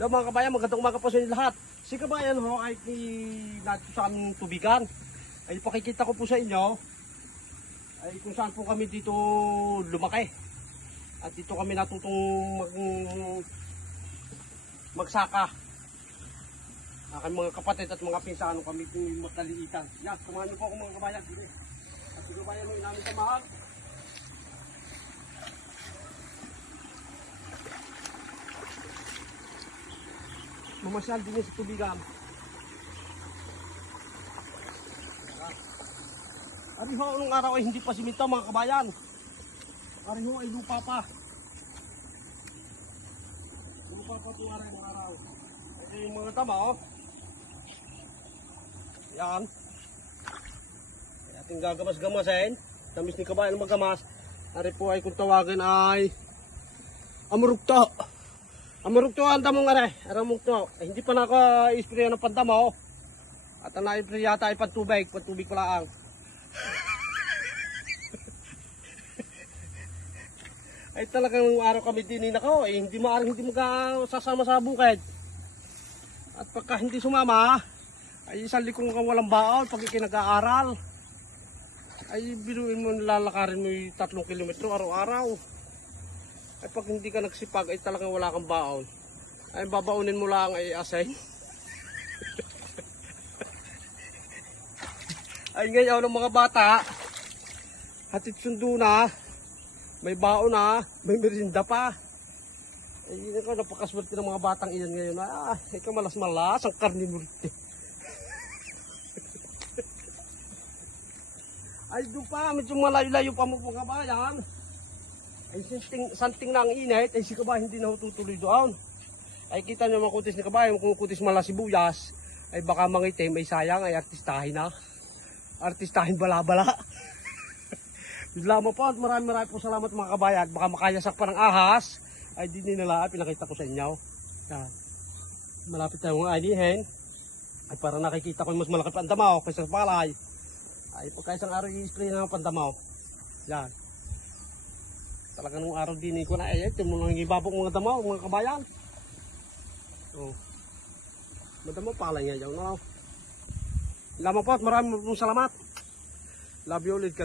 Hello mga kabayan, magandang umaga po sa inyo lahat. Si kabayan ho ay natin sa aming tubigan. Ay pakikita ko po sa inyo ay kung saan po kami dito lumaki. At dito kami natutong magsaka. Aking mga kapatid at mga pinsano kami itong magkaliitan. Yan, samahan niyo po ako mga kabayan. At si kabayan ho namin samahan. Mamasyal din sa tubigan. Ari ho, nung araw ay hindi pa simento mga kabayan. Ari ho ay lupa pa. Lupa pa po ari ng araw. Ito yung mga tama oh. Yan. Ay ating gagamas-gamasin. Tamis ni kabayan magamas. Ari po ay kung tawagin ay amurugto. Amurugto ang damong are. Aramugto. Eh, hindi pa naka-spray ng pandamo. At ang na-spray yata ay pantubig. Pantubig ko lang. Ay talagang araw kami din nako. Eh, hindi maaring hindi magkasasama sa bukid. At pagka hindi sumama, ay isang likong kang walang baon pag ikinag-aaral. Ay biruin mo lalakarin mo yung 3 kilometro araw-araw. Ay pag hindi ka nagsipag ay talagang wala kang baon. Ay babaunin mo lang ay asay. Ay ngayon ng mga bata, hatid sundo na, may baon na, may merinda pa. Ay yun ako, napakaswerte ng mga batang iyan ngayon. Ay kamalas-malas ang karninurite. Ay doon pa, medyo malayo-layo pa mo mga kabayan. Ay santing na ang init, ay si kabayan hindi na tutuloy doon. Ay kita nyo mga kutis ni kabayan, kung kutis mala sibuyas, ay baka mangitim, ay sayang, ay artistahin na. Artistahin bala-bala. Yun lamang po at marami po salamat mga kabayan. Baka makayasak pa ng ahas, ay di nila pinakita ko sa inyo. Yan. Malapit tayo mga ainihin. Ay para nakikita ko yung mas malaki pandamaw kaysa sa palay. Ay pagka isang araw i-spray na ng pandamaw. Yan. Talaga nung araw din ko na ito mo nang ibabok mga damaw mga kabayan. Oh. Madamo palay nga yaw no. Lamang po at maraming salamat. Love you ulit.